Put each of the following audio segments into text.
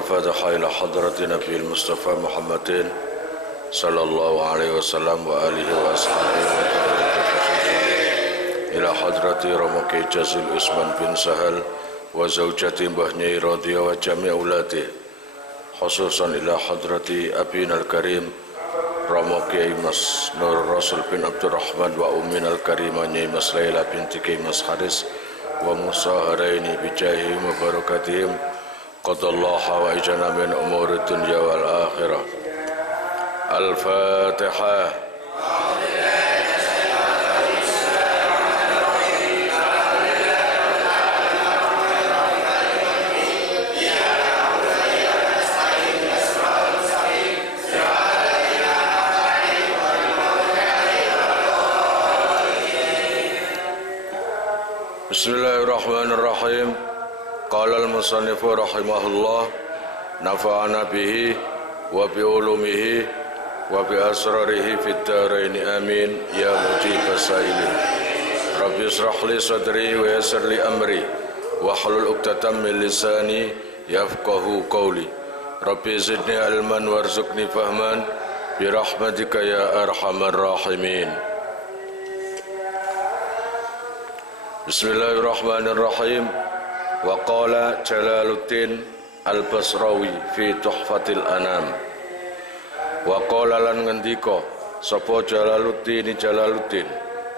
الفاتحة إلى حضرة نبي المصطفى محمد صلى الله عليه وسلم وآله وأصحابه إلى حضرة رموكي جزيل عثمان بن سهل وزوجته Mbah Nyai Radhiyah وجميع أولاده خصوصا إلى حضرة أبينا الكريم رموكي Mas Nur Rasul bin Abdul Rahman وأمنا الكريمة Nyai Mas Laila binti Kiai Mas Haris ومصاهرين بجاههم وبركاتهم قضى الله حوائجنا من أمور الدنيا والآخرة. الفاتحة. Bismillahirrahmanirrahim. Qala al-musannif rahimahullah nafa'ana bihi wa bi ulumihi wa bi asrarihi fid dharain amin ya mujib as-sailin. Rabbi ishrah li sadri wa yassir li amri wa hlul 'uqdatam min lisani yafqahu qawli. Rabbi zidni ilman warzuqni fahman bi rahmatika ya arhamar rahimin. Bismillahirrahmanirrahim. Wa qala Jalaluddin Al-Basrawi fi Tuhfatil Anam. Wa qala lan ngendika sapa Jalaluddin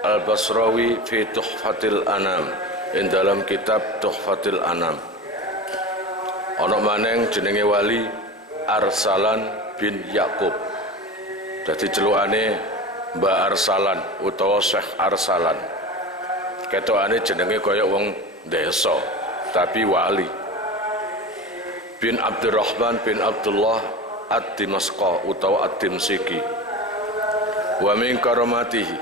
Al-Basrawi fi Tuhfatil Anam ing dalam kitab Tuhfatil Anam. Ana maneng jenenge wali Arsalan bin Yakub. Dadi celukane Mbah Arsalan utawa Syekh Arsalan. Ketokane jenenge kaya wong desa tapi wali. Bin Abdurrahman bin Abdullah Ad-Dimashqa utawa Ad-Dimsiki. Wa min karamatihi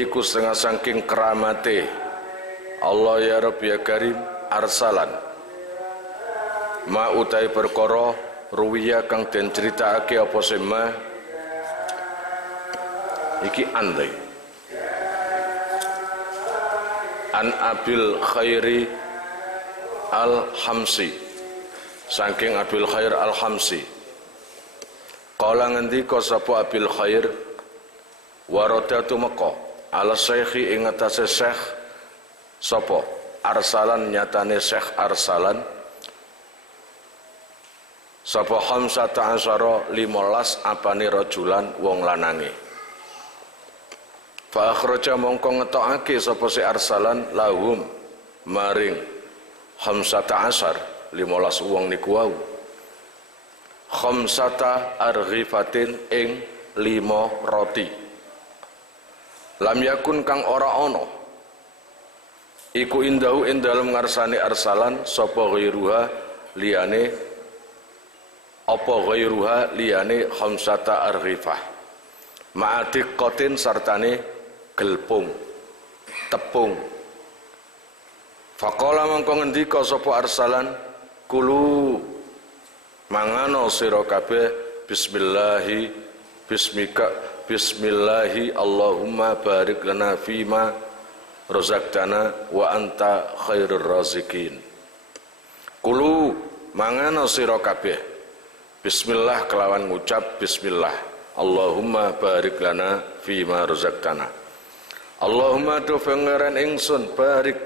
iku setengah saking keramate Allah ya Rabbi ya Karim arsalan ma utai perkara ruwiya kang den critakake apa sema iki andai an Abil Khairi Al-Hamsi saking Abil Khair Al-Hamsi qala ngendika sapa Abil Khair waradatu Mekah ala syekhi ing atase syekh sapa Arsalan nyatane Syekh Arsalan sapa 15 apane rajulan wong lanange. Fa akhraja mongko ngetokake sapa si Arsalan lahum maring 15 wong niku wau 5 arghifatin ing 5 roti lam yakun kang ora ana iku indahu ing dalem ngarsane Arsalan sapa ghairuha liyane apa ghairuha liyane 5 arghifah ma'adik qatin sartane gelpung tepung. Faqala mangko ngendika sapa Arsalan kulu mangano sira kabeh bismillahi Allahumma barik lana fima razaqtana wa anta khairur razikin. Kulu mangano sira kabeh bismillah kelawan ngucap bismillah Allahumma barik lana fima razaqtana. Allahumma do pangeran ingsun barik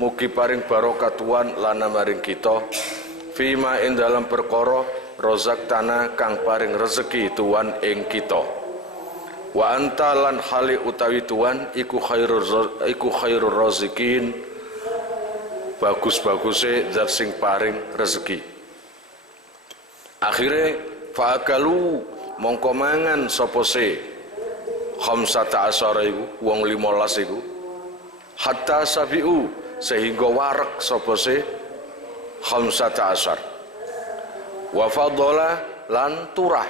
mugi paring barokah Tuhan lana maring kita fima ing dalam perkara razaqtana kang paring rezeki Tuhan ing kita wa anta lan hali utawi Tuhan iku khairur razikin bagus-baguse zat sing paring rezeki. Akhire faakalu mongko mangan sapa se 15 iku wong 15 iku hatta sabiu sehingga warek sapa se 15 wa fadhala lan turah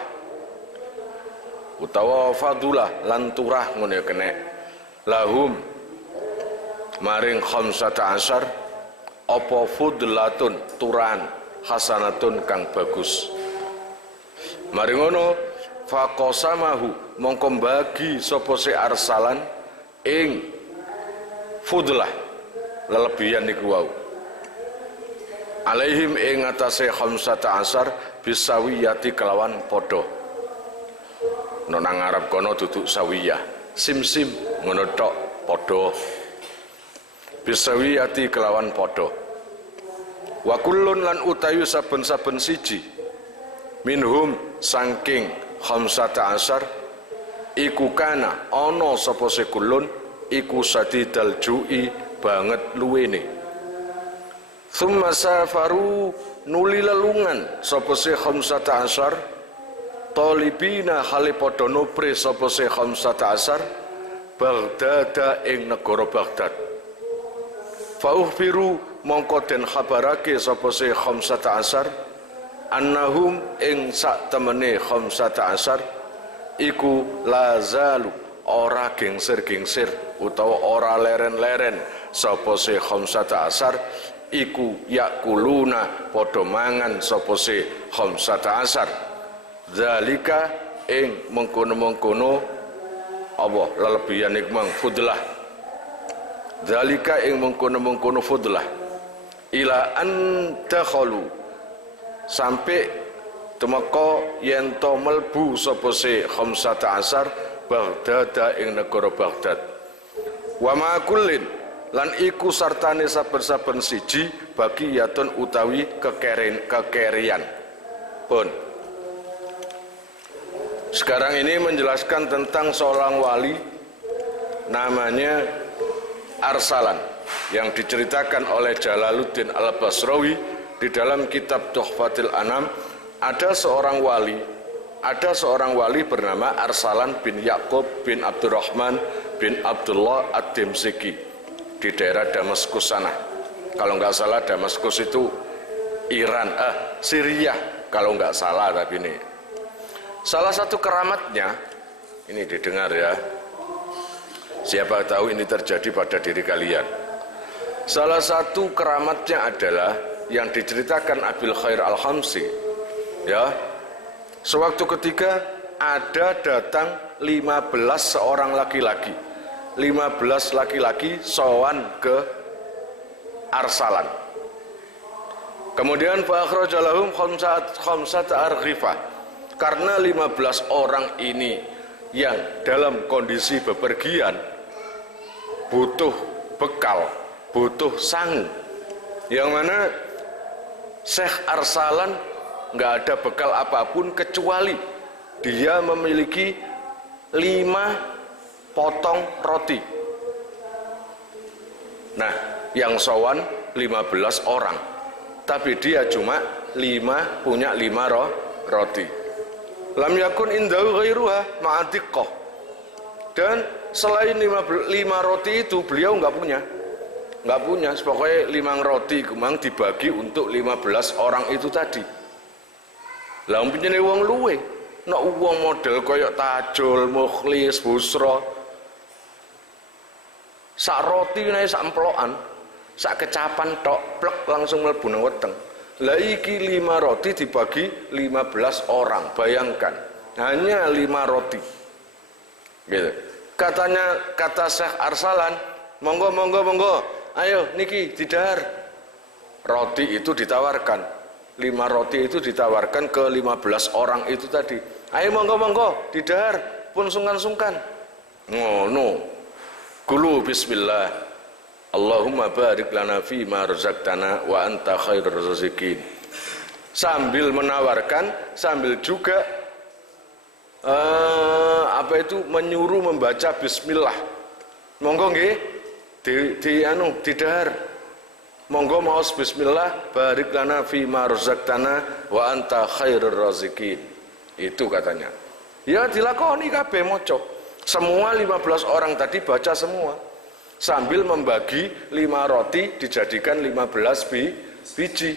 utawa fadulah lan turah ngene kene lahum maring 15 apa fudlatun turan hasanatun kang bagus maring ngono faqasamahu mongko bagi sapa si Arsalan ing fudlah lelebihan niku wau alaihim ing atase khamsata asar bisawiyati kelawan podo. Nang Arab kono duduk sawiyah, sim ngono tok podo. Bisawiyati kelawan podo. Wa kullun lan utawi saben-saben siji minhum saking khamsata asar iku kana ana sapa sekulun iku sadidal ju'i banget luwene. Thumma safaru nuli lelungan sapa se khamsata asar talibina hale padha nopre sapa se khamsata asar Baghdad ing negara Baghdad. Faukhbiru mongko den khabarake sapa se khamsata asar annahum ing sak temene khamsata asar iku lazalu ora gengsir utawa ora leren-leren sapa se khamsata asar iku yakuluna padha mangan sapa se khamsata asar zalika ing mengkono-mengkono apa lelebihan ikmang fudlah zalika ing mengkono-mengkono fudlah ila an dakhalu sampai temeka yen to melbu sapa se khamsata asar Baghdad ing negara Baghdad. Wa ma kullin lan iku sartane saben-saben siji bagi yatun utawi kekerian. Pun. Sekarang ini menjelaskan tentang seorang wali namanya Arsalan yang diceritakan oleh Jalaluddin Al-Basrawi di dalam kitab Tuhfatul Anam. Ada seorang wali bernama Arsalan bin Yaqub bin Abdurrahman bin Abdullah Ad-Dimsyiki di daerah Damaskus sana. Kalau nggak salah Damaskus itu Iran, Syria kalau nggak salah, tapi ini salah satu keramatnya ini didengar ya. Siapa tahu ini terjadi pada diri kalian. Salah satu keramatnya adalah yang diceritakan Abil Khair Al-Khamsi ya. Sewaktu ketika ada datang 15 seorang laki-laki 15 laki-laki sowan ke Arsalan. Kemudian fa'akhrajalahum khamsata arghifah. Karena 15 orang ini yang dalam kondisi bepergian butuh bekal, butuh sangu, yang mana Syekh Arsalan nggak ada bekal apapun kecuali dia memiliki 5 potong roti. Nah, yang sowan 15 orang, tapi dia cuma punya 5 roti. Lam yakun indahu ghairuha ma'adiqqah. Dan selain 5 roti itu beliau nggak punya. Pokoknya 5 roti kemang dibagi untuk 15 orang itu tadi. Lah umpamane wong luwe, nek wong model koyok Tajul, Mukhlis, Busra, sak roti nae sak emplokan, sak kecapan tok plek langsung mlebu nang weteng. Lah iki 5 roti dibagi 15 orang, bayangkan hanya 5 roti. Gitu. Kata Syekh Arsalan, monggo, ayo niki didahar. Roti itu ditawarkan, 5 roti itu ditawarkan ke 15 orang itu tadi. Ayo monggo, didahar, pun sungkan-sungkan. Ngono. Kulu bismillah. Allahumma barik lana fi ma razaqtana wa anta khairur raziqin. Sambil menawarkan, sambil juga menyuruh membaca bismillah. Monggo nggih didahar. Monggo maos bismillah barik lana fi ma razaqtana wa anta khairur raziqin. Itu katanya. Ya dilakoni kabeh maca. Semua 15 orang tadi baca semua. Sambil membagi 5 roti dijadikan 15 biji.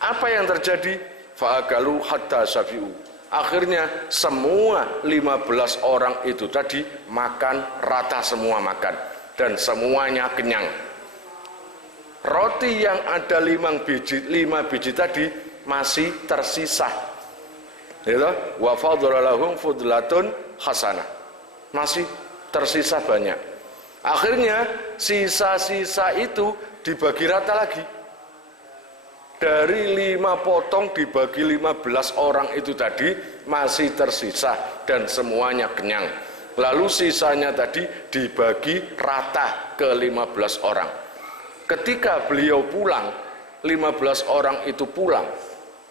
Apa yang terjadi? Fa'akalu hatta syafi'u. Akhirnya semua 15 orang itu tadi makan rata, semua makan dan semuanya kenyang. Roti yang ada 5 biji tadi masih tersisa. Gitu? Wa fadlalahum fudlatun hasanah. Masih tersisa banyak. Akhirnya sisa-sisa itu dibagi rata lagi. dari 5 potong dibagi 15 orang itu tadi masih tersisa dan semuanya kenyang. Lalu sisanya tadi dibagi rata ke 15 orang. Ketika beliau pulang, 15 orang itu pulang,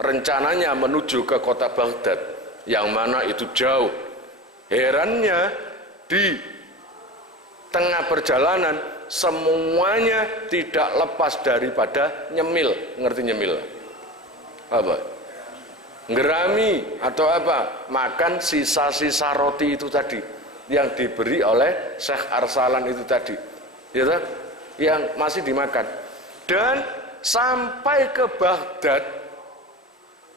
rencananya menuju ke kota Baghdad, yang mana itu jauh. Herannya di tengah perjalanan semuanya tidak lepas daripada nyemil. Ngerti nyemil? Apa? Ngerami atau apa? Makan sisa-sisa roti itu tadi yang diberi oleh Syekh Arsalan itu tadi, ya, yang masih dimakan. Dan sampai ke Baghdad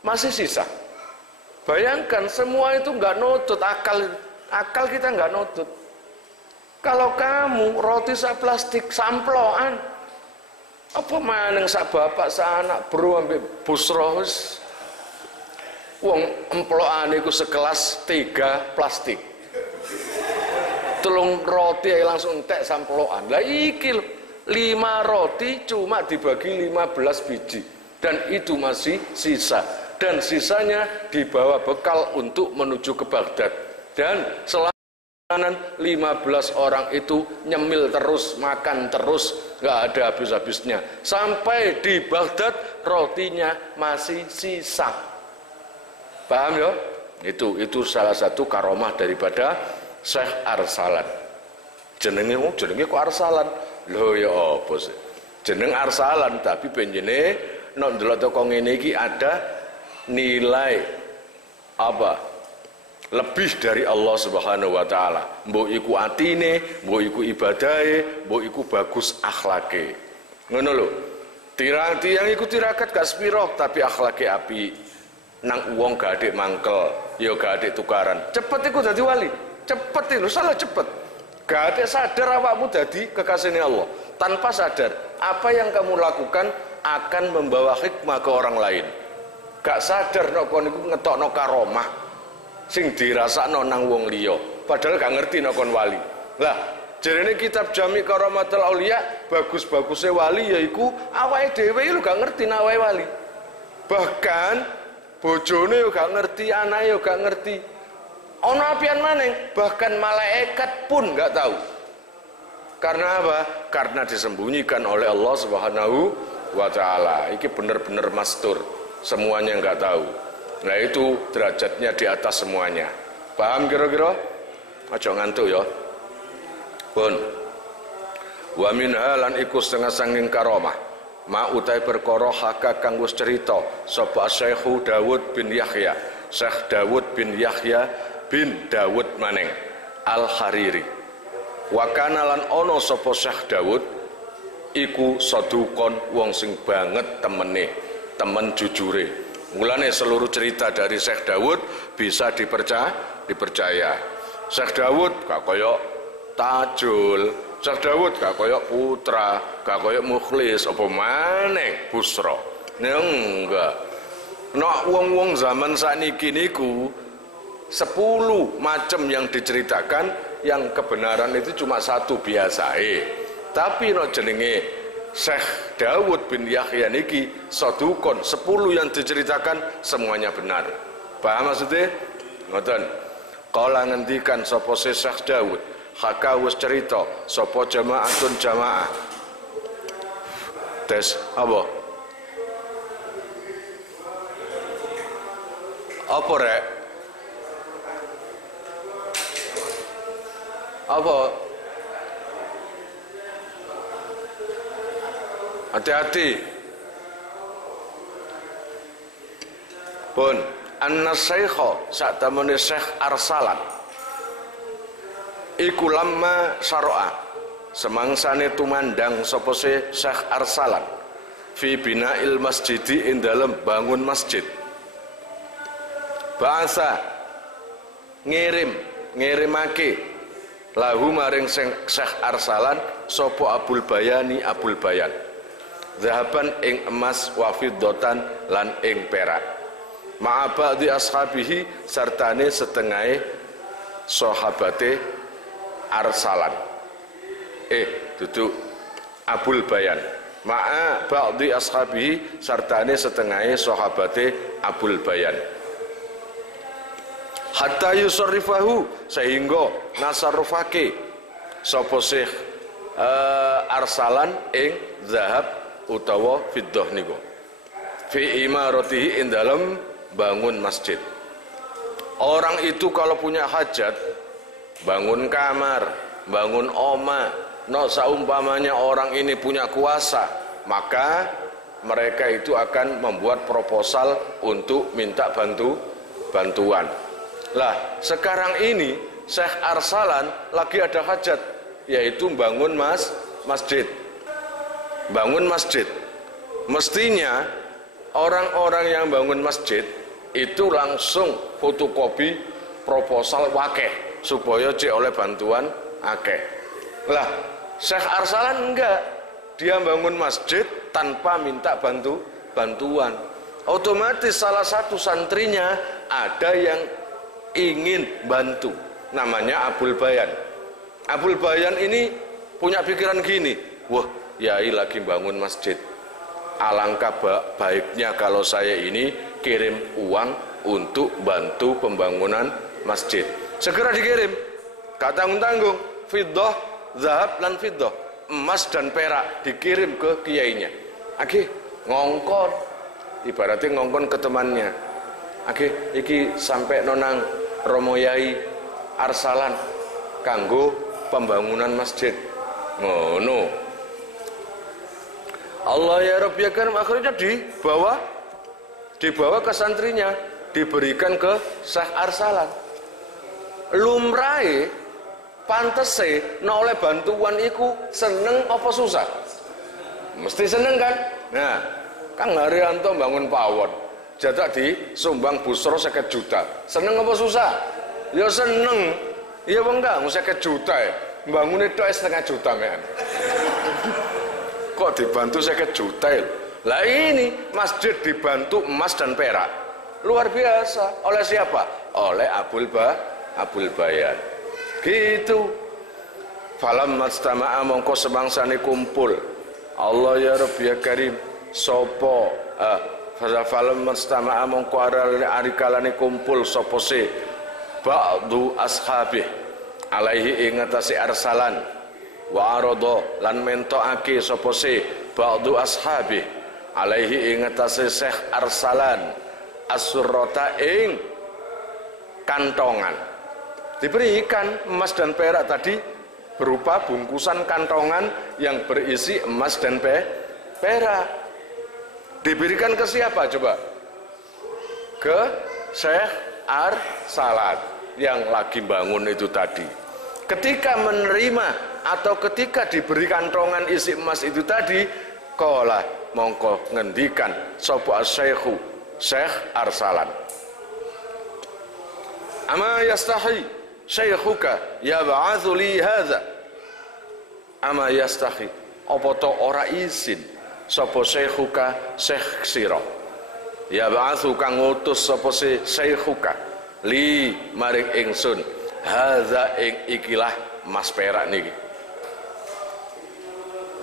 masih sisa. Bayangkan semua itu nggak nutut akal kita nggak nutut. Kalau kamu roti sak plastik samploan, apa maneng sak bapak sak anak bro ambek busro wis wong emplokan iku sekelas 3 plastik. Telung roti langsung entek samploan. Lah iki 5 roti cuma dibagi 15 biji dan itu masih sisa, dan sisanya dibawa bekal untuk menuju ke Baghdad. Dan selama 15 orang itu nyemil terus, makan terus, nggak ada habis-habisnya. Sampai di Baghdad rotinya masih sisa. Paham ya? Itu salah satu karomah daripada Syekh Arsalan. Jenenge kok Arsalan? Loh ya apa sih? Jeneng Arsalan tapi penjene nek ndelok toko ngene iki ada nilai apa? Lebih dari Allah Subhanahu wa taala. Mbok iku atine, mbok iku ibadahe, mbok iku bagus akhlake. Ngono lho. Tiang iku tirakat gak sepiro tapi akhlake api. Nang wong gak adik mangkel, ya gak adik tukaran. Cepet iku dadi wali. Cepet itu salah cepet. Gak adik sadar awakmu dadi kekasihane Allah. Tanpa sadar, apa yang kamu lakukan akan membawa hikmah ke orang lain. Gak sadar nek kon iku ngetokno karomah sing dirasakno nang wong liya, padahal gak ngerti nek kon wali. Lah, jarene kitab Jami Karomatul Aulia, bagus-bagusnya wali yaiku awake dhewe lho gak ngerti nek awake wali. Bahkan bojone yo gak ngerti, anake yo gak ngerti. Ana apian maning, bahkan malaikat pun gak tahu. Karena apa? Karena disembunyikan oleh Allah Subhanahu wa taala. Iki bener-bener mastur, semuanya gak tahu. Nah itu derajatnya di atas semuanya. Paham kira-kira? Aja ngantuk ya. Pun. Wa minha lan iku setengah sanging karomah. Ma utai perkara haka kang wis cerita sapa Syekh Dawud bin Yahya. Syekh Dawud bin Yahya bin Dawud maneng Al-Hariri. Wa kana lan ana sapa Syekh Dawud iku sadukon wong sing banget temene, temen jujure. Mulane seluruh cerita dari Syekh Dawud bisa dipercaya. Syekh Dawud gak koyok Tajul, Syekh Dawud gak koyok Putra, gak koyok Mukhlis, apa maneh Busra. Enggak. Nek wong-wong zaman sakniki niku 10 macam yang diceritakan, yang kebenaran itu cuma 1 biasae. Tapi nek jenenge Syekh Dawud bin Yahya niki sadukon, 10 yang diceritakan semuanya benar. Paham maksudnya? Ngoten. Kala ngendikan sapa Syekh Dawud, haka wis cerita sapa jamaatun jamaah. Tes apa? Apa rek? Apa? Hati-hati. Pun An-Nasaikha sak temene Syekh Arsalan iku lamma syara'a semangsane tumandang sapa Syekh Arsalan fi bina'il masjidi ing dalem bangun masjid. Bahasa ngirimake lahu maring Syekh Arsalan sapa Abul Bayani Abul Bayan zahaban ing emas wa fiddotan lan ing perak ma'a di ashabihi sartane setengahe sahabate Arsalan duduk Abul Bayan ma'a ba'di ashabihi sartane setengahe sahabate Abul Bayan. Hatta yusarrifahu sehingga nasarrufake sapa Syekh Arsalan ing zahab utawa fiddah niku fi imaratihi ing dalem bangun masjid. Orang itu kalau punya hajat, bangun kamar, bangun oma, no saumpamanya orang ini punya kuasa, maka mereka itu akan membuat proposal untuk minta bantuan. Lah, sekarang ini Syekh Arsalan lagi ada hajat, yaitu bangun masjid. Bangun masjid. Mestinya orang-orang yang bangun masjid itu langsung fotokopi proposal wakeh supaya cek oleh bantuan akeh. Lah, Syekh Arsalan enggak. Dia bangun masjid tanpa minta bantuan. Otomatis salah satu santrinya ada yang ingin bantu, namanya Abul Bayan. Abul Bayan ini punya pikiran gini, wah, yai lagi bangun masjid, alangkah baiknya kalau saya ini kirim uang untuk bantu pembangunan masjid. Segera dikirim, gak tanggung-tanggung, fiddah, zahab lan fiddah, emas dan perak dikirim ke kiainya. Oke, ngongkon, ibaratnya ngongkon ke temannya. Oke, iki sampai nonang Romo Yai Arsalan kanggo pembangunan masjid. Ngono. Allah ya Rabbi ya Karim, akhirnya dibawa ke santrinya, diberikan ke Syekh Arsalan. Lumrahe pantese oleh bantuan iku seneng apa susah? Mesti seneng kan? Nah, Kang Haryanto bangun pawon, jatah disumbang busro 50 juta. Seneng apa susah? Ya seneng. Iya apa enggak? 50 juta ya. Bangun itu 0,5 juta men. Kok dibantu 50 juta ya? Lah ini masjid dibantu emas dan perak. Luar biasa. Oleh siapa? Oleh Abul Bayan. Gitu. Falam mastama'a mongko semangsane kumpul. Allah ya Rabbi ya Karim sapa falam mastama'a mongko arikalane kumpul sapa se ba'du ashabih alaihi ing atase Arsalan wa arada lan mentokake sapa se ba'du ashabih alaihi ing atase Syekh Arsalan as-surrata ing kantongan. Diberikan emas dan perak tadi berupa bungkusan kantongan yang berisi emas dan perak. Diberikan ke siapa coba? Ke Syekh Arsalan yang lagi bangun itu tadi. Ketika menerima atau ketika diberi kantongan isi emas itu tadi, qala mongko ngendikan sapa Syekhu Syekh Arsalan, ama yastahi Syekhuka yab'atsu li hadza, ama yastahi apa to ora izin sapa Syekhuka Syekh sira yab'atsu kang ngutus sapa Syekhuka li maring ingsun hadza ing ikilah mas perak niki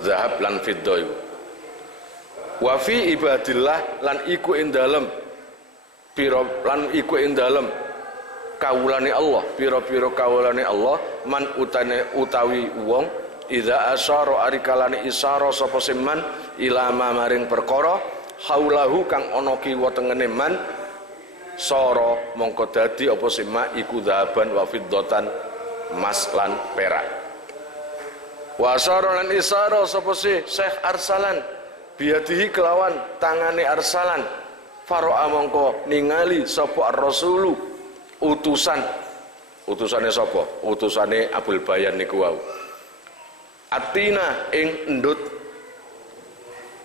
zahab lan fiddah wa fi ibadillah lan iku ing dalem pira lan iku ing dalem kawulane Allah, pira-pira kawulane Allah man utawi wong idza asyara arikalane isyara sapa man ilama maring perkara haulahu kang ana kiwa tengene man sara mongko dadi apa sima iku dhahaban wa fiddatan emas lan perak. Wa asyara lan isyara sapa Syekh Arsalan biadihi kelawan tangane Arsalan faro'a mongko ningali sapa ar-rasulu utusane sapa? Utusane Abul Bayan niku wau. Atina ing endut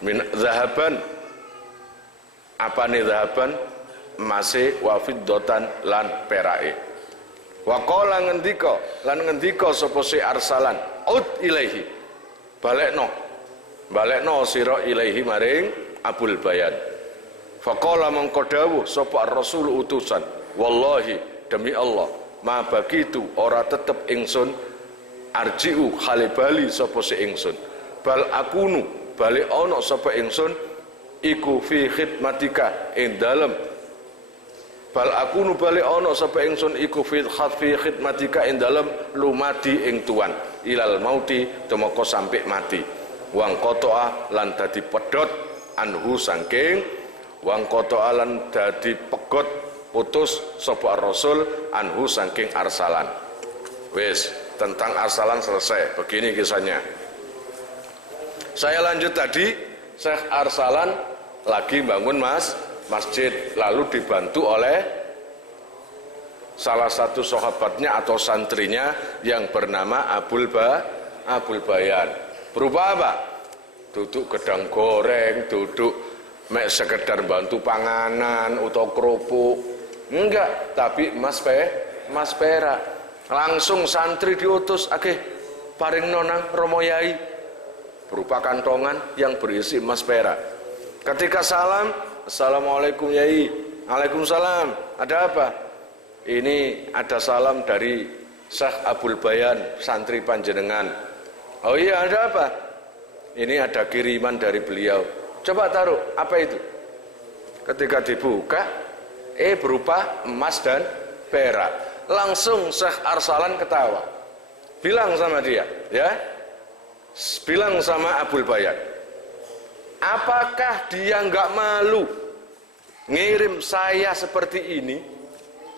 min zahaban, apane zahaban? Emase wa fiddatan lan perake. Wa qala ngendika sapa si Arsalan, ud ilaihi. Balekno sira ilaihi maring Abul Bayan. Faqala mongko dawuh sapa ar-rasul utusan, wallahi demi Allah ma bagitu ora tetep ingsun arji'u khalibali sapa si ingsun bal akunu balik ono sapa ingsun iku fi khidmatika ing dalem bal aku balik ono sapa ingsun iku fi khidmatika ing dalem lumadi ing tuan ilal mauti temoko sampai mati wang qata'a lan dadi pedhot anhu saking wang qata'a lan dadi pegot putus sapa rasul anhu saking arsalan. Wis, tentang arsalan selesai. Begini kisahnya. Saya lanjut tadi, Syekh Arsalan lagi bangun masjid, lalu dibantu oleh salah satu sahabatnya atau santrinya yang bernama Abul Bayan. Berupa apa? Duduk gedang goreng, duduk mek sekedar bantu panganan atau kerupuk. Enggak, tapi mas perak. Langsung santri diutus, paring nonang Romo Yai berupa kantongan yang berisi emas perak. Ketika salam, assalamualaikum Yai, waalaikumsalam. Ada apa? Ini ada salam dari Syekh Abul Bayan, santri panjenengan. Oh iya, ada apa? Ini ada kiriman dari beliau. Coba taruh, apa itu? Ketika dibuka, berupa emas dan perak. Langsung Syekh Arsalan ketawa. Bilang sama dia, ya. Bilang sama Abul Bayan. Apakah dia enggak malu ngirim saya seperti ini?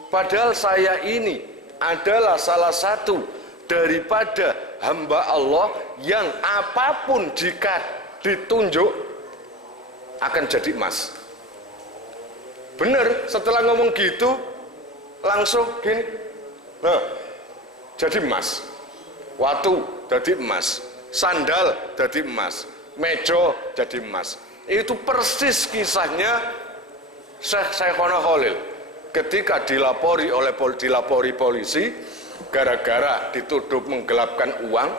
Padahal saya ini adalah salah satu daripada hamba Allah yang apapun jika ditunjuk akan jadi emas. Bener, setelah ngomong gitu langsung gini, nah, jadi emas. Watu jadi emas, sandal jadi emas, meja jadi emas. Itu persis kisahnya Syekh Syekhona Khalil ketika dilapori polisi gara-gara dituduh menggelapkan uang.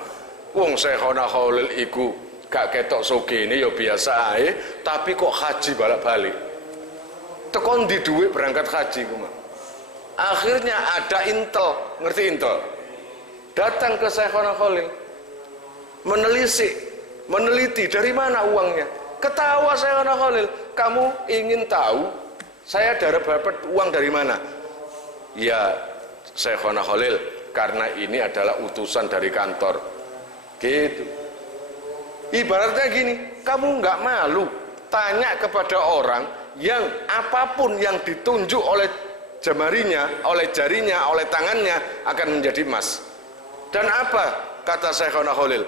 Wong Syekhona Khalil iku gak ketok sugih ya biasa ae, tapi kok haji balik-balik. Tekon di duit berangkat haji kumah. Akhirnya ada intel, ngerti intel? Datang ke Syekhona Khalil, meneliti dari mana uangnya. Ketawa Syekhona Khalil, kamu ingin tahu saya dapat uang dari mana? Ya Syekhona Khalil, karena ini adalah utusan dari kantor. Gitu. Ibaratnya gini, kamu nggak malu tanya kepada orang yang apapun yang ditunjuk oleh jemarinya, oleh jarinya, oleh tangannya akan menjadi emas. Dan apa kata Syekhona Khalil?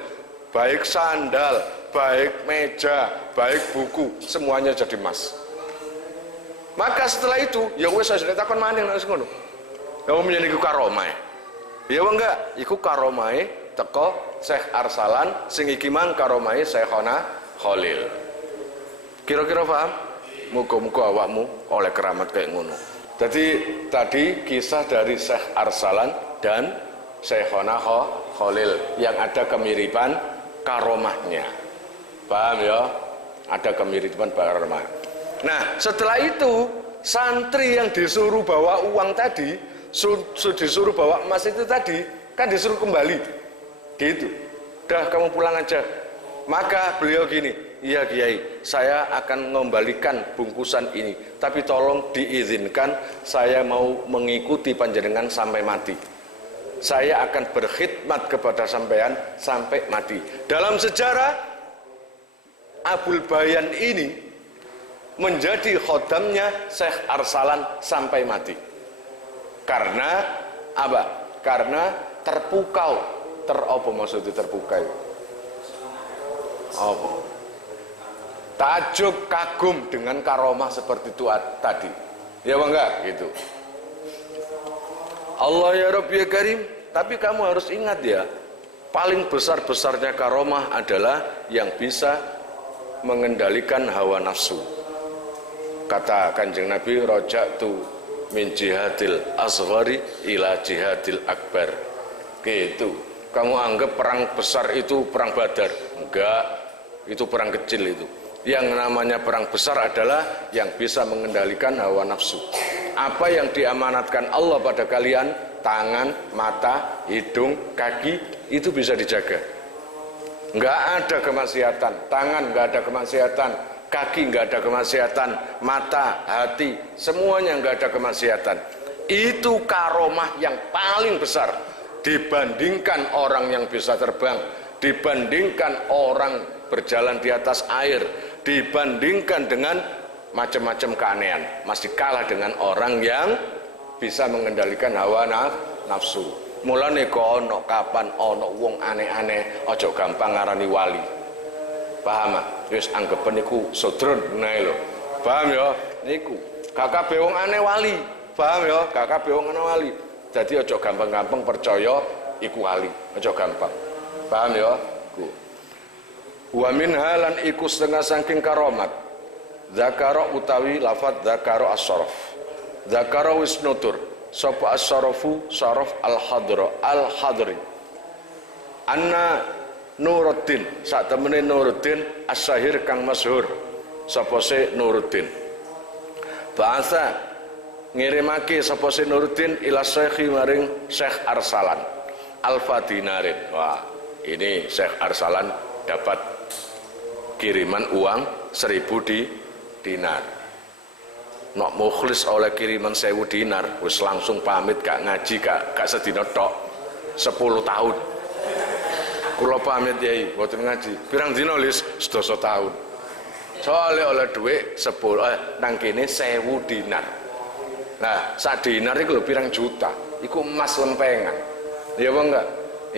Baik sandal, baik meja, baik buku, semuanya jadi emas. Maka setelah itu, ya wes saya sudah takon maning nang ngono. Ya menjadi iku karomah. Ya enggak, iku karomah teko Syekh Arsalan sing iki mang karomah Syekhona Khalil. Kira-kira paham? Muga-muga awakmu oleh keramat kayak ngono. Jadi tadi kisah dari Syekh Arsalan dan Syekhona Khalil yang ada kemiripan karomahnya. Paham ya? Ada kemiripan karomah. Nah, setelah itu santri yang disuruh bawa uang tadi, disuruh bawa emas itu tadi, kan disuruh kembali. Gitu. Dah kamu pulang aja. Maka beliau gini, iya Kiai, saya akan mengembalikan bungkusan ini, tapi tolong diizinkan saya mau mengikuti panjenengan sampai mati. Saya akan berkhidmat kepada sampean sampai mati. Dalam sejarah, Abul Bayan ini menjadi khodamnya Syekh Arsalan sampai mati. Karena apa? Karena terpukau. Apa maksudnya terpukau? Apa? Takjub, kagum dengan karomah seperti itu tadi. Ya enggak gitu. Allah ya Rabbi ya Karim. Tapi kamu harus ingat ya, paling besar-besarnya karomah adalah yang bisa mengendalikan hawa nafsu. Kata Kanjeng Nabi, roja'tu min jihadil asghari ila jihadil akbar. Gitu. Kamu anggap perang besar itu perang Badar? Enggak, itu perang kecil itu. Yang namanya perang besar adalah yang bisa mengendalikan hawa nafsu. Apa yang diamanatkan Allah pada kalian, tangan, mata, hidung, kaki, itu bisa dijaga. Nggak ada kemaksiatan, tangan nggak ada kemaksiatan, kaki nggak ada kemaksiatan, mata, hati, semuanya nggak ada kemaksiatan. Itu karomah yang paling besar dibandingkan orang yang bisa terbang, dibandingkan orang berjalan di atas air, dibandingkan dengan macam-macam keanehan. Masih kalah dengan orang yang bisa mengendalikan hawa nafsu. Mulane kok ono kapan ono wong aneh-aneh aja gampang ngarani wali. Paham? Wis anggepen niku sodron nae lho. Paham ya? Niku gak kabeh wong aneh wali. Paham ya? Gak kabeh wong aneh wali. Jadi aja gampang-gampang percaya iku wali. Aja gampang. Paham ya? Ku. Wa min halan iku setengah saking karomat. Zakara utawi lafaz zakara as-sarf. Zakara wis nutur sapa as-sarfu saraf al-hadri anna Nuruddin sak temene Nuruddin as-sahir kang masyhur sapa se Nuruddin bahasa ngirimake sapa se Nuruddin ila syekhi maring Syekh Arsalan alfa dinarin. Wah, ini Syekh Arsalan dapat kiriman uang 1000 dinar. Nok mukhlis oleh kiriman 1000 dinar wis langsung pamit gak ngaji gak sedina tok 10 tahun. Kula pamit yai mboten ngaji pirang dina lis 12 tahun. Soalnya oleh duit 10 nang kene 1000 dinar. Nah, sak dinar iku lho pirang juta. Iku emas lempengan. Ya apa enggak?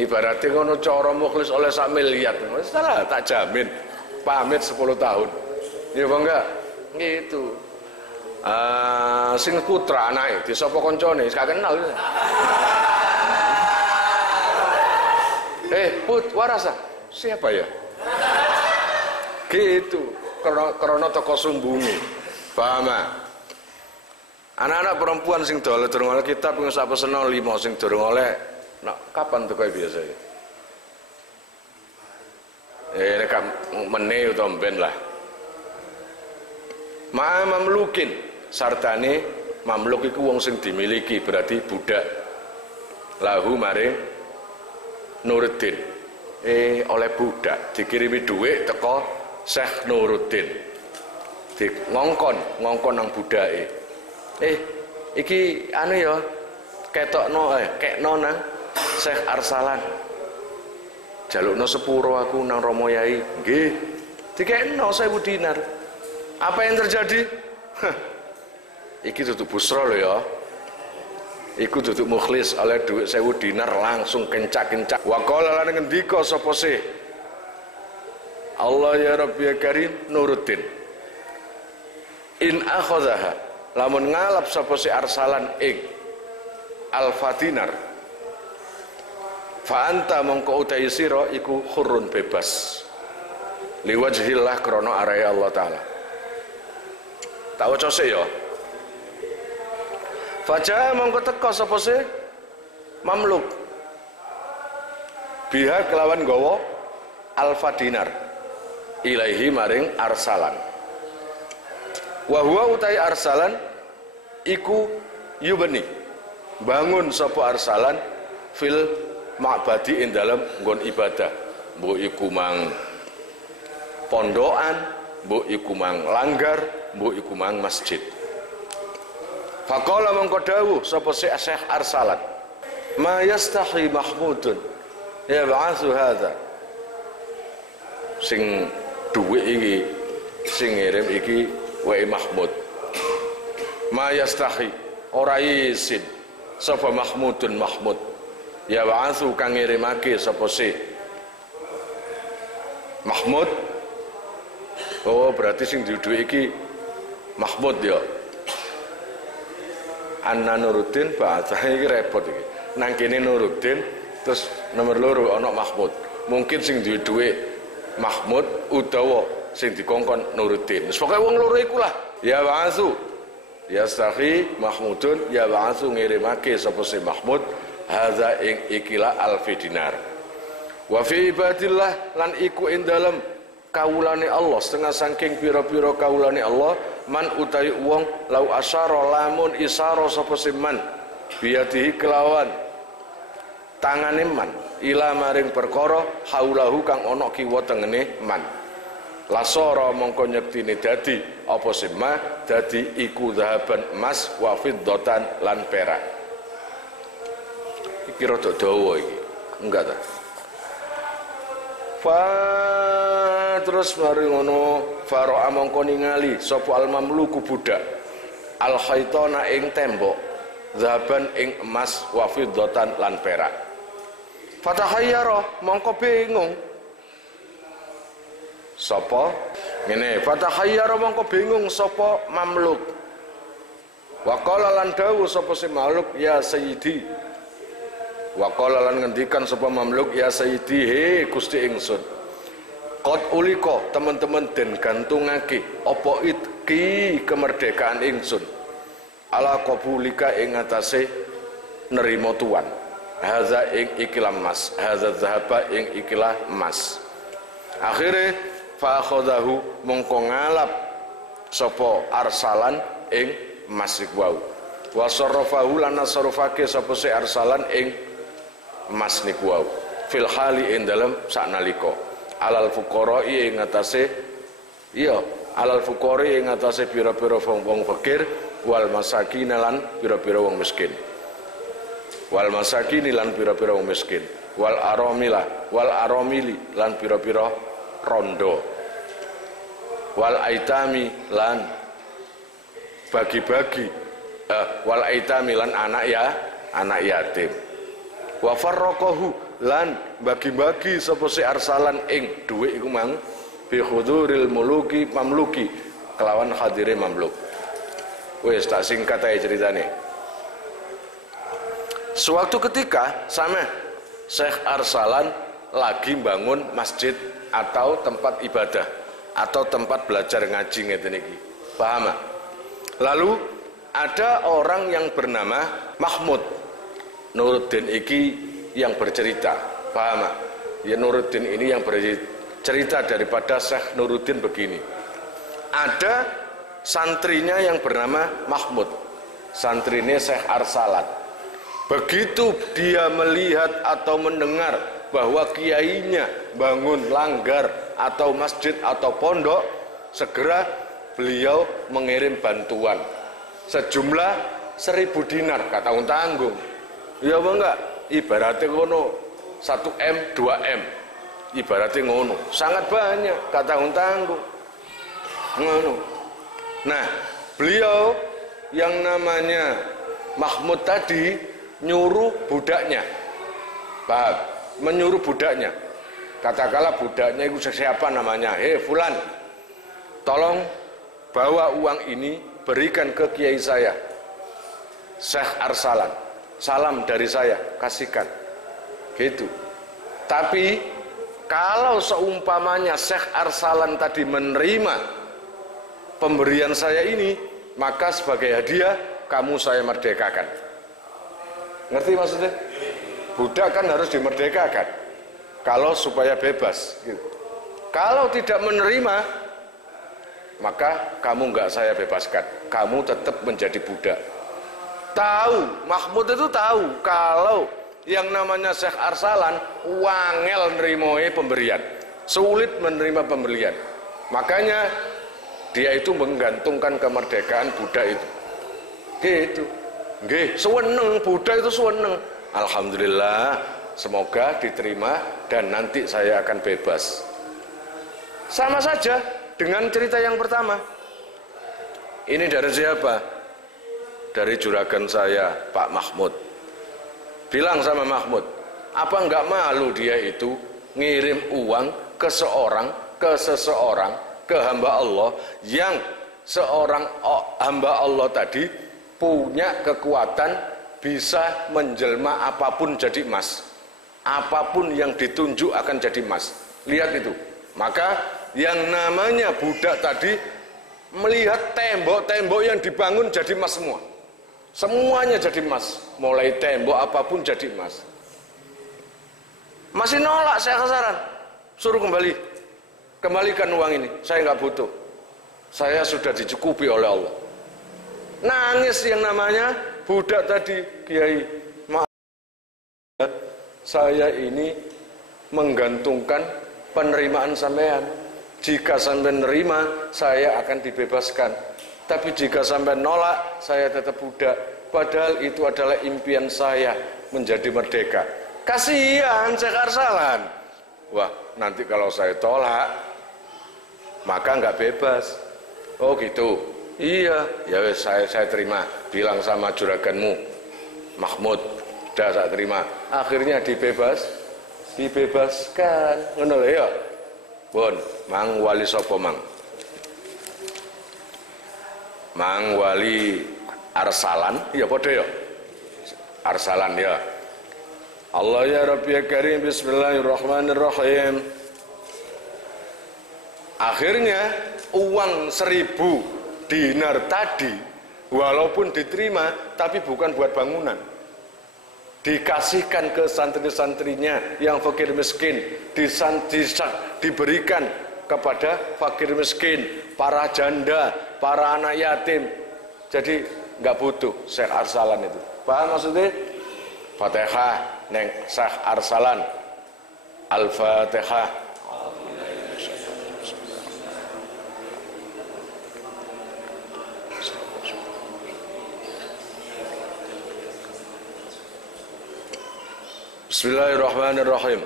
Ibaratnya ngono cara mukhlis oleh 1 miliar. Wis salah tak jamin pamit 10 tahun. Ya apa enggak? Gitu. Sing putra anake di sapa koncone gak kenal. Put warasa siapa ya? Gitu karena toko sumbungi. Paham? Anak-anak perempuan sing dole durung oleh kitab sing sak pesena 5 sing durung oleh kapan tuh kayak biasa ya? Nek meneh utawa ben lah. Mamlukin sartane mamluk iku wong sing dimiliki berarti budak lahu maring Nuruddin oleh budak dikirimi duit teko Syekh Nuruddin di ngongkon nang budake iki anu ya ketokno kekno nang Syekh Arsalan jalukno sepuro aku nang Romo Yai nggih dikekno 1000 dinar. Apa yang terjadi? Iki tutup busra lho ya. Iku tutup mukhlis oleh duit 1000 dinar langsung kencak-kencak. Wa qala lan ngendika sapa sih? Allah ya Rabbi ya Karim Nuruddin. In akhadhaha lamun ngalap sapa si Arsalan ing alfa dinar. Fa anta mongko utahi sira iku hurrun bebas. Liwajhillah krana arahe Allah taala. Tak waca sik ya. Faja mongko teka sapa sih mamluk biha kelawan gawa alfa dinar ilaihi maring Arsalan wa huwa utai Arsalan iku yubni bangun sapa Arsalan fil ma'badi ing dalam nggon ibadah mbok iku mang pondokan mbok iku mang langgar mbok iku mang masjid. Faqala mongko dawuh sapa Syekh Arsalan ma yastahi Mahmudun ya ba'atsu hadza sing duwe iki sing ngirim iki wae Mahmud ma yastahi ora isin sapa Mahmudun Mahmud ya ba'atsu kang ngirimake sapa Mahmud. Oh berarti sing duwe iki Mahmud ya. Anna Nuruddin bahasa iki repot iki. Nang kene Nuruddin terus nomor loro ana Mahmud. Mungkin sing duwe Mahmud utawa sing dikongkon Nuruddin. Wis pokoke wong loro iku lah. Ya ba'atsu. Ya sahi Mahmudun ya ba'atsu ngirimake sapa si Mahmud hadza ing ikilah alfi dinar. Wa fi ibadillah lan iku ing dalem kawulane Allah setengah saking pira-pira kawulane Allah man utawi wong lau asyara lamun isyara sapa man biadihi kelawan tangane man ila maring perkara haulahu kang ana kiwa tengene man lasara mongko nyektine dadi apa sih ma dadi iku zahaban emas wa fiddatan lan perak. Iki rada dawa iki enggak ta terus mari ngono faro'a mongko ningali sapa al mamluku budak al khaitana ing tembok zahaban ing emas wa fiddatan lan perak. Fatahayyara mongko bingung sapa ngene fatahayyara mongko bingung sapa mamluk wa qala lan dawuh sapa si mamluk ya sayyidi wa qala lan ngendikan sapa mamluk ya sayyidi he Gusti ingsun qad ulika teman-teman den gantungake apa iki kemerdekaan ingsun ala qabulika ing atase nerima tuan haza ing ikilah emas haza zahaba ing ikilah emas. Akhire fa akhadahu mongko ngalap sapa arsalan ing emas iku wau wa sarrafahu lan nasarufake sapa si arsalan ing emas niku wau fil hali ing dalem saknalika alal fuqara'i ing atase iya alal fuqara'i ing atase pira-pira wong fakir wal masakin lan pira-pira wong miskin wal masakin lan pira-pira wong miskin wal aramili lan pira-pira rondo wal aitami lan bagi-bagi wal aitami lan anak yatim wa farraqahu lan bagi-bagi sapa si arsalan ing dhuwit iku mang bi huduril mamluki kelawan hadire mamluk. Wis tak singkat ae ceritane. Suatu ketika sama Syekh Arsalan lagi bangun masjid atau tempat ibadah atau tempat belajar ngaji ngeten iki. Paham? Lalu ada orang yang bernama Mahmud Nuruddin iki yang bercerita, paham? Ya Nuruddin ini yang bercerita daripada Syekh Nuruddin begini. Ada santrinya yang bernama Mahmud, santrinya Syekh Arsalan. Begitu dia melihat atau mendengar bahwa kiainya bangun langgar atau masjid atau pondok, segera beliau mengirim bantuan sejumlah 1.000 dinar, kata tanggung. Ya apa enggak? Ibaratnya ngono 1M 2M ibaratnya ngono sangat banyak kata tanggung ngono. Nah beliau yang namanya Mahmud tadi nyuruh budaknya, paham? Menyuruh budaknya, katakanlah budaknya itu siapa namanya, fulan tolong bawa uang ini berikan ke kiai saya Syekh Arsalan, salam dari saya, kasihkan gitu. Tapi kalau seumpamanya Syekh Arsalan tadi menerima pemberian saya ini, maka sebagai hadiah kamu saya merdekakan. Ngerti maksudnya? Budak kan harus dimerdekakan kalau supaya bebas gitu. Kalau tidak menerima, maka kamu enggak saya bebaskan, kamu tetap menjadi budak. Tahu, Mahmud itu tahu kalau yang namanya Syekh Arsalan wangel nerimoe pemberian, sulit menerima pemberian. Makanya dia itu menggantungkan kemerdekaan budak itu. Gitu. Nggih, seneng budak itu seneng. Alhamdulillah, semoga diterima dan nanti saya akan bebas. Sama saja dengan cerita yang pertama. Ini dari siapa? Dari juragan saya, Pak Mahmud. Bilang sama Mahmud, apa enggak malu dia itu ngirim uang ke seseorang, ke hamba Allah yang seorang hamba Allah tadi punya kekuatan bisa menjelma apapun jadi emas. Apapun yang ditunjuk akan jadi emas. Lihat itu. Maka yang namanya budak tadi melihat tembok-tembok yang dibangun jadi emas semua. Semuanya jadi emas, mulai tembok apapun jadi emas. Masih nolak saya kesaran, suruh kembalikan uang ini, saya nggak butuh, saya sudah dicukupi oleh Allah. Nangis yang namanya budak tadi, Kiai, maaf, saya ini menggantungkan penerimaan sampean. Jika sampean nerima, saya akan dibebaskan. Tapi jika sampean nolak, saya tetap budak. Padahal itu adalah impian saya menjadi merdeka. Kasihan Syekh Arsalan. Wah, nanti kalau saya tolak, maka nggak bebas. Oh gitu. Iya, ya wes saya terima. Bilang sama juraganmu, Mahmud, dah saya terima. Akhirnya dibebaskan. Ngono lho ya. Pun, Mang Wali sapa Mang? Mang Wali Arsalan, ya padha ya. Arsalan ya. Allah ya Rabbi ya Karim, bismillahirrahmanirrahim. Akhirnya uang 1000 dinar tadi walaupun diterima tapi bukan buat bangunan, dikasihkan ke santri-santrinya yang fakir miskin, diberikan kepada fakir miskin, para janda, para anak yatim. Jadi nggak butuh Syekh Arsalan itu. Paham maksudnya? Fatihah neng Syekh Arsalan. Al-Fatihah. Bismillahirrahmanirrahim.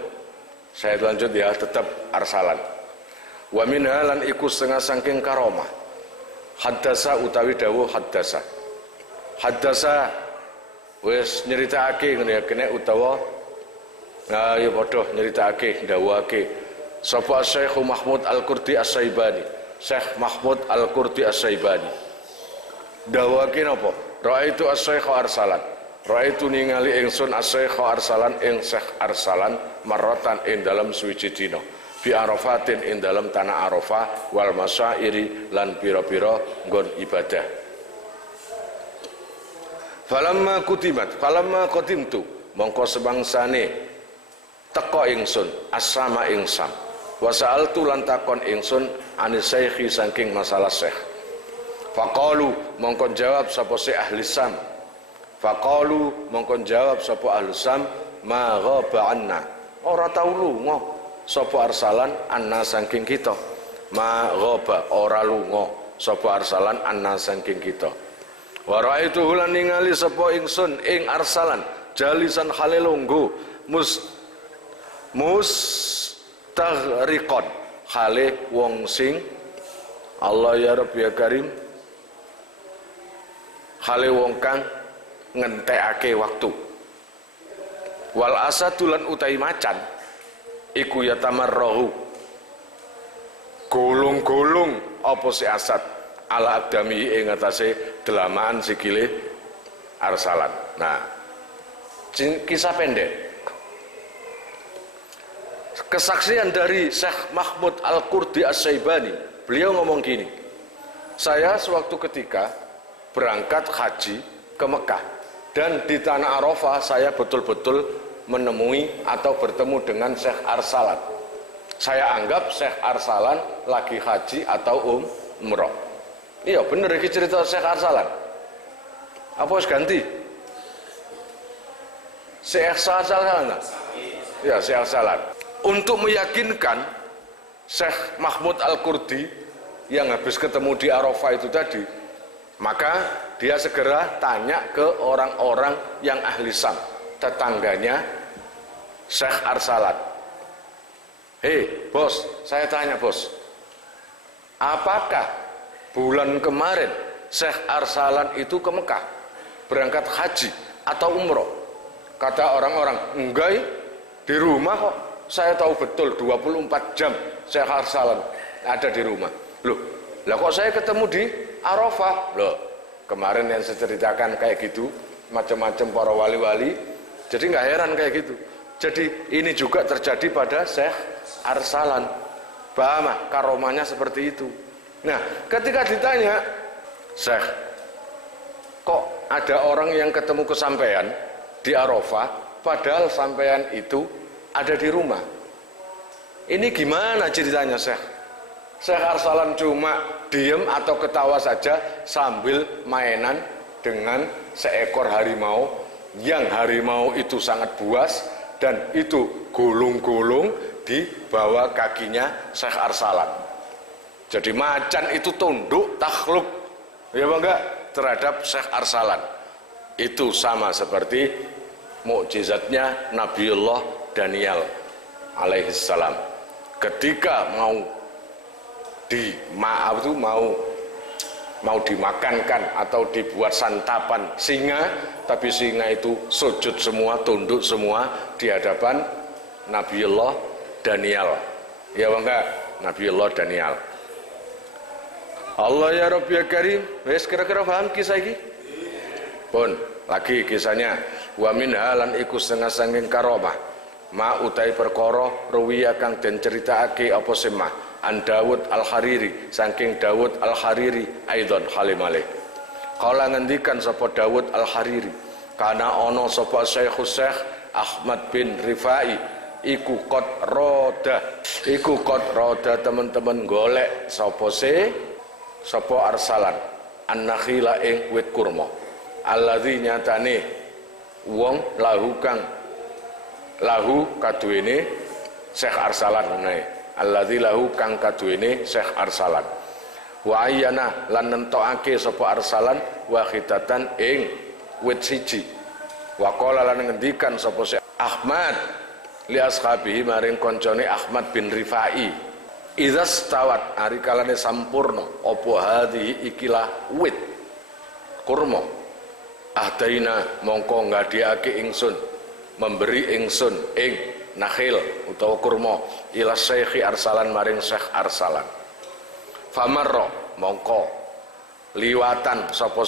Saya lanjut ya, tetap Arsalan. Wa min halan iku setengah saking karomah. Haddasa utawi dawuh haddasa. Haddasa wis nyeritakake ngene ya, kene utawa nah ya padha nyeritakake dawuhake sapa Syekh Mahmud Al-Qurdi As-Saibani. Syekh Mahmud Al-Qurdi As-Saibani dawuhake napa? Raaitu As-Syekh Arsalan. Raaitu ningali ingsun As-Syekh Arsalan ing Syekh Arsalan marratan ing dalam suwiji dina fi Arafatin ing dalam tanah Arafah wal masyairi lan pira-pira nggon ibadah. Falamma qadimtu mongko sebangsane teka ingsun asama ing Sam wa sa'altu lan takon ingsun anis syekhi saking masalah syekh. Faqalu mongko jawab sapa si ahli Sam. Faqalu mongko jawab sapa ahli Sam ma ghaba anna. Ora tau lunga sapa Arsalan anna saking kita. Ma ghaba ora lunga sapa Arsalan anna saking kita. Wa raaitu lan ningali sapa ingsun ing Arsalan jalisan hale lungguh mustaghriqan hale wong sing Allah ya Rabbi ya Karim hale wong kang ngentekake waktu. Wal asadulan utai macan iku ya tamarrahu golong-golong apa si asad ala abdami ing atase delamaan sikile Arsalan. Nah, kisah pendek. Kesaksian dari Syekh Mahmud Al-Qurdi As-Saibani, beliau ngomong gini, saya sewaktu ketika berangkat haji ke Mekah dan di tanah Arafah saya betul-betul menemui atau bertemu dengan Syekh Arsalan. Saya anggap Syekh Arsalan lagi haji atau umroh. Iya bener iki cerita Syekh Arsalan. Apa harus ganti? Syekh Arsalan. Ya Syekh Arsalan. Untuk meyakinkan Syekh Mahmud Al-Qurdi yang habis ketemu di Arafah itu tadi, maka dia segera tanya ke orang-orang yang ahli Sam, tetangganya Syekh Arsalan. Hei bos, saya tanya bos, apakah bulan kemarin Syekh Arsalan itu ke Mekah berangkat haji atau umroh? Kata orang-orang, enggak, di rumah kok. Saya tahu betul 24 jam Syekh Arsalan ada di rumah. Loh, lah kok saya ketemu di Arafah? Loh, kemarin yang saya ceritakan kayak gitu, macam-macam para wali-wali. Jadi nggak heran kayak gitu. Jadi ini juga terjadi pada Syekh Arsalan. Paham? Karomanya seperti itu. Nah, ketika ditanya, Syekh, kok ada orang yang ketemu kesampaian di Arafah, padahal sampean itu ada di rumah. Ini gimana ceritanya, Syekh? Syekh Arsalan cuma diem atau ketawa saja sambil mainan dengan seekor harimau, yang harimau itu sangat buas dan itu gulung-gulung di bawah kakinya Syekh Arsalan. Jadi macan itu tunduk takhluk, ya enggak, terhadap Syekh Arsalan. Itu sama seperti mukjizatnya Nabiullah Daniel alaihissalam. Ketika mau mau dimakankan atau dibuat santapan singa, tapi singa itu sujud semua, tunduk semua di hadapan Nabiullah Daniel. Ya enggak, Nabiullah Daniel. Allah ya Rabbi ya Karim. Wes kira-kira paham kisah ini? Pun lagi kisahnya. Wa min halan iku setengah sangking karomah ma utai perkara ruwiya kang den critakake apa semah an Dawud Al-Hariri saking Dawud Al-Hariri aidon halimale. Kala ngendikan sapa Dawud Al-Hariri kana ana sapa Syekh Ahmad bin Rifai iku kot roda teman-teman golek sapa Arsalan an-nakhila ing wit kurma alladzi nyatane wong lahu kaduwene Syekh Arsalan menawi alladzi lahu kang kaduwene Syekh Arsalan wa ayyana lan nentokake sapa Arsalan wahidatan ing wit siji wa qala lan ngendikan sapa Syekh Ahmad li ashabihi maring koncone Ahmad bin Rifai idza stawat ari kalane sampurna apa hadhihi ikilah wit kurma ahdaina mongko ngadhiake ingsun memberi ingsun ing nakhil utawa kurma ila Syekh Arsalan maring Syekh Arsalan famarra mongko liwatan sapa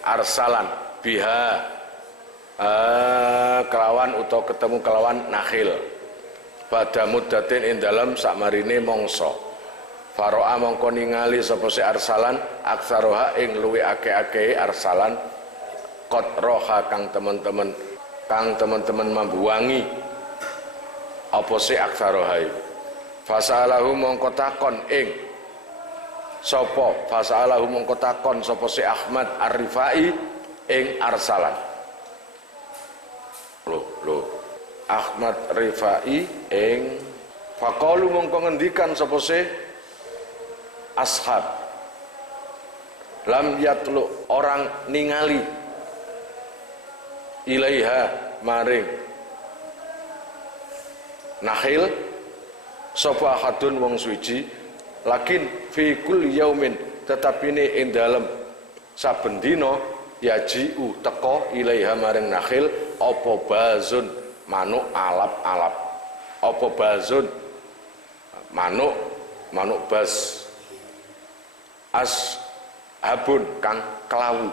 Arsalan biha kelawan utawa ketemu kelawan nakhil pada muddatin ing dalem sakmarine mangsa faro'a mongko ningali sapa Arsalan aksaroha ing luwe akeh-akeh Arsalan qad roha kang teman-teman membuangi apa aksaroha fasalahu mongko takon ing sapa fasalahu mongko takon sapa Ahmad Ar-Rifai ing Arsalan loh Ahmad Rifai ing faqalu mongko ngendikan sapa ashab lam yatlu orang ningali ilaiha maring nakhil sapa hadun wong suci lakin fi kulli yaumin tetapine ing dalem saben dina yaji'u teko ilaiha maring nakhil apa bazun manuk alap-alap apa bazun manuk bas ashabun kang kelawu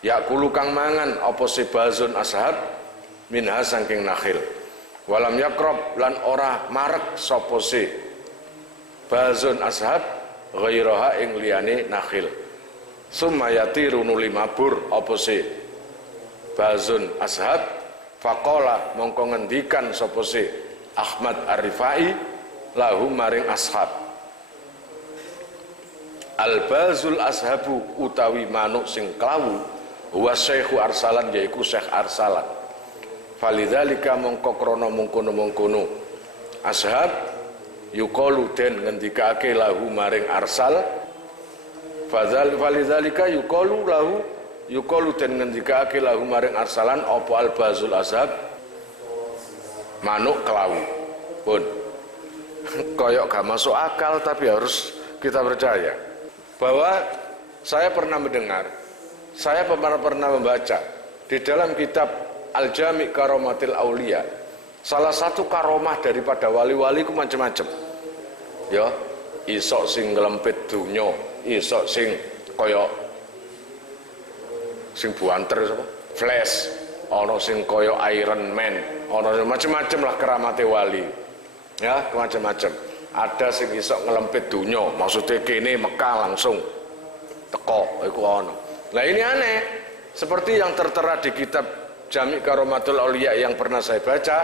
yakulu kang mangan apa bazun ashab minha saking nakhil walam yakrob lan ora marek sapa bazun ashab ghairaha ing liyane nakhil summa yatiru nuli mabur apa bazun ashab faqala mongko ngendikan sapa Ahmad Ar-Rifai lahu maring ashab al-bazul ashabu utawi manuk sing klawu huwa Syekh Arsalan yaiku Syekh Arsalan falidzalika mongko krana mungkono-mungkono ashab yuqalu den ngendikake lahu maring Arsal falidzalika yuqalu den ngendikake lahu maring Arsalan apa al-bazul ashab manuk kelawu pun koyok gak masuk akal tapi harus kita percaya bahwa saya pernah mendengar, saya pernah membaca di dalam kitab Al-Jami' Karomatil Aulia salah satu karomah daripada wali-wali ku macam-macam ya isok sing ngelempit dunya isok sing koyok sing buanter flash ono sing koyok Iron Man ono macam-macam lah keramate wali ya macam-macam ada sing isok ngelempit dunya maksudnya kene Mekah langsung teko iku ono. Nah ini aneh seperti yang tertera di kitab Jami' Karomatul Aulia yang pernah saya baca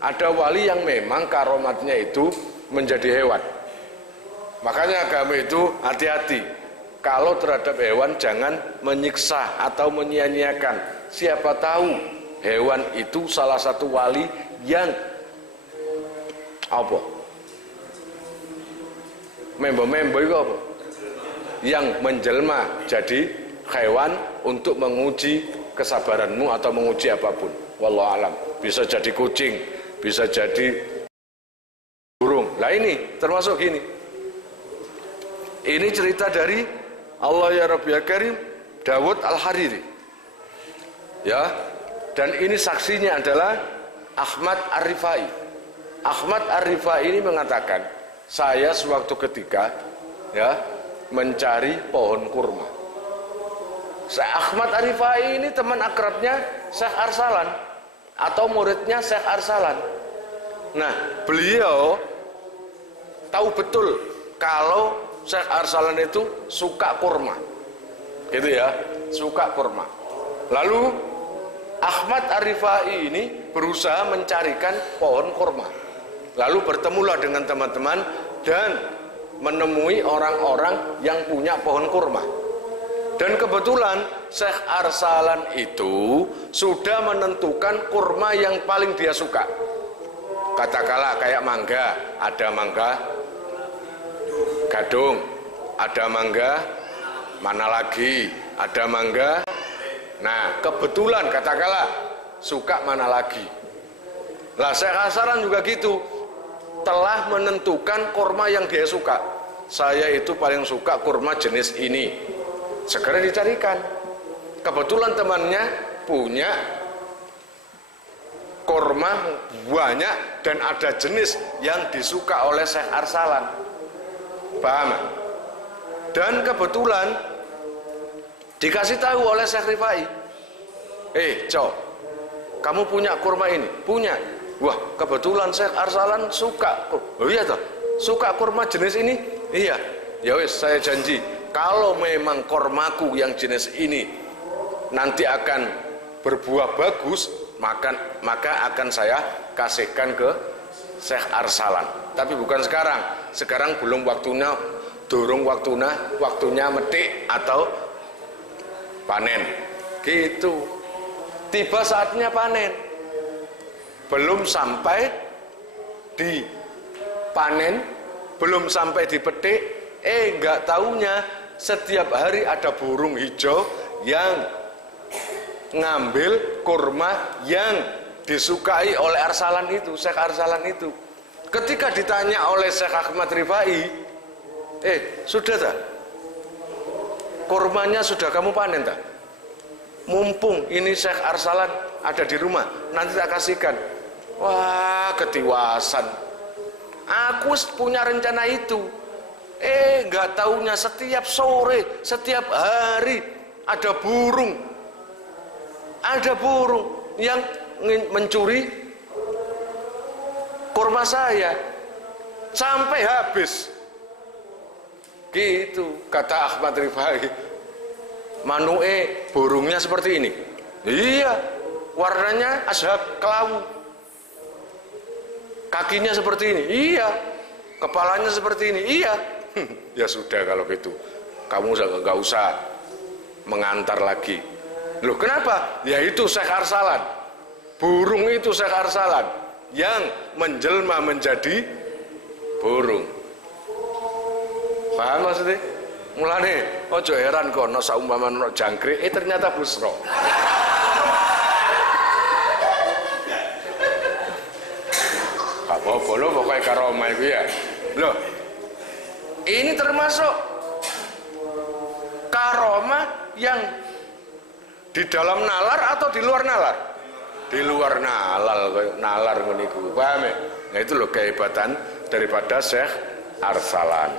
ada wali yang memang karomatnya itu menjadi hewan makanya agama itu hati-hati kalau terhadap hewan jangan menyiksa atau menyia-nyiakan siapa tahu Hewan itu salah satu wali yang apa? Membo-membo itu apa? Yang menjelma jadi hewan untuk menguji kesabaranmu atau menguji apapun. Wallahu alam. Bisa jadi kucing, bisa jadi burung. Lah ini termasuk gini. Ini cerita dari Allah ya Rabbi ya Karim, Dawud Al-Hariri. Ya. Dan ini saksinya adalah Ahmad Ar-Rifai. Ahmad Ar-Rifai ini mengatakan, saya sewaktu ketika ya mencari pohon kurma. Ahmad Ar-Rifai ini teman akrabnya Syekh Arsalan atau muridnya Syekh Arsalan. Nah, beliau tahu betul kalau Syekh Arsalan itu suka kurma. Gitu ya, suka kurma. Lalu Ahmad Ar-Rifai ini berusaha mencarikan pohon kurma. Lalu bertemulah dengan teman-teman dan menemui orang-orang yang punya pohon kurma. Dan kebetulan Syekh Arsalan itu sudah menentukan kurma yang paling dia suka. Katakanlah kayak mangga, ada mangga gadung, ada mangga mana lagi, ada mangga. Nah, kebetulan katakanlah suka mana lagi. Lah Syekh Arsalan juga gitu, telah menentukan kurma yang dia suka. Saya itu paling suka kurma jenis ini. Segera dicarikan. Kebetulan temannya punya kurma banyak dan ada jenis yang disuka oleh Syekh Arsalan. Paham? Dan kebetulan dikasih tahu oleh Syekh Rifai, Cok, kamu punya kurma ini? Punya. Wah, kebetulan Syekh Arsalan suka. Oh iya toh, suka kurma jenis ini? Iya. Ya wes, saya janji kalau memang kurmaku yang jenis ini nanti akan berbuah bagus, maka akan saya kasihkan ke Syekh Arsalan. Tapi bukan sekarang. Sekarang belum waktunya, durung waktunya metik atau panen. Gitu. Tiba saatnya panen. Belum sampai dipanen, belum sampai dipetik, enggak taunya setiap hari ada burung hijau yang ngambil kurma yang disukai oleh Arsalan itu, Syekh Arsalan itu. Ketika ditanya oleh Syekh Ahmad Rifai, sudah tak? Kurmanya sudah kamu panen tak? Mumpung ini Syekh Arsalan ada di rumah, nanti tak kasihkan. Wah, ketiwasan. Aku punya rencana itu. Enggak taunya setiap sore, setiap hari ada burung yang mencuri kurma saya sampai habis. Gitu kata Ahmad Rifai. Manue burungnya seperti ini. Iya, warnanya ashab kelawu. Kakinya seperti ini. Iya, kepalanya seperti ini. Iya. Ya sudah kalau gitu, kamu nggak usah mengantar lagi. Loh kenapa? Ya itu Syekh Arsalan. Burung itu Syekh Arsalan yang menjelma menjadi burung. Paham maksudnya? Mulane ojo heran kono saumpama ono jangkrik, ternyata busro. Apa lo pokoknya karomah itu ya. Loh, ini termasuk karomah yang di dalam nalar atau di luar nalar? Di luar nalar ngeniku. Paham ya? Nah itu loh kehebatan daripada Syekh Arsalan.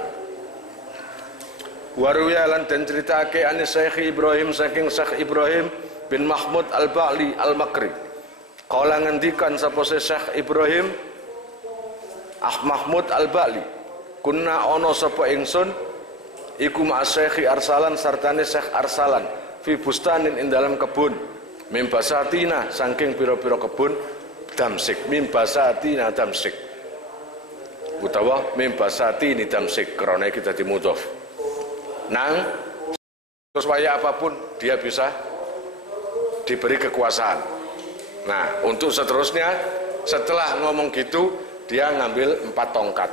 Waruya lan dan ceritake ane Syekh Ibrahim saking Syekh Ibrahim bin Mahmud Al-Ba'li Al-Makri. Kala ngendikan sapa Syekh Ibrahim Mahmud Al-Ba'li, kunna ono sapa ingsun iku ma Syekh Arsalan sartane Syekh Arsalan fi bustanin ing dalam kebun mimbasatina saking pira-pira kebun damsik, mimbasatina damsik utawa mimbasatini damsik karena kita dimudhof nang supaya apapun dia bisa diberi kekuasaan. Nah, untuk seterusnya setelah ngomong gitu dia ngambil 4 tongkat.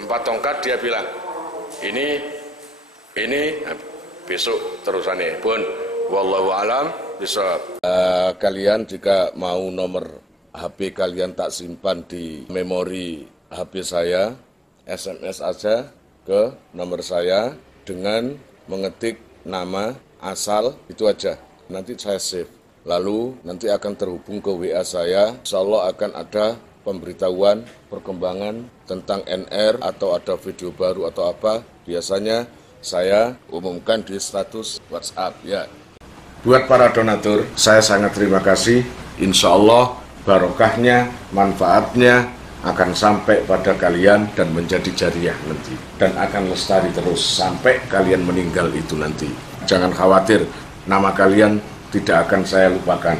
4 tongkat dia bilang, ini besok terusannya pun wallahu alam bisa. Kalian jika mau nomor HP kalian tak simpan di memori HP saya, SMS aja ke nomor saya dengan mengetik nama asal itu aja. Nanti saya save. Lalu nanti akan terhubung ke WA saya. Insya Allah akan ada pemberitahuan perkembangan tentang NR atau ada video baru atau apa. Biasanya saya umumkan di status WhatsApp ya. Buat para donatur, saya sangat terima kasih. Insya Allah barokahnya, manfaatnya akan sampai pada kalian dan menjadi jariah nanti. Dan akan lestari terus sampai kalian meninggal itu nanti. Jangan khawatir, nama kalian tidak akan saya lupakan.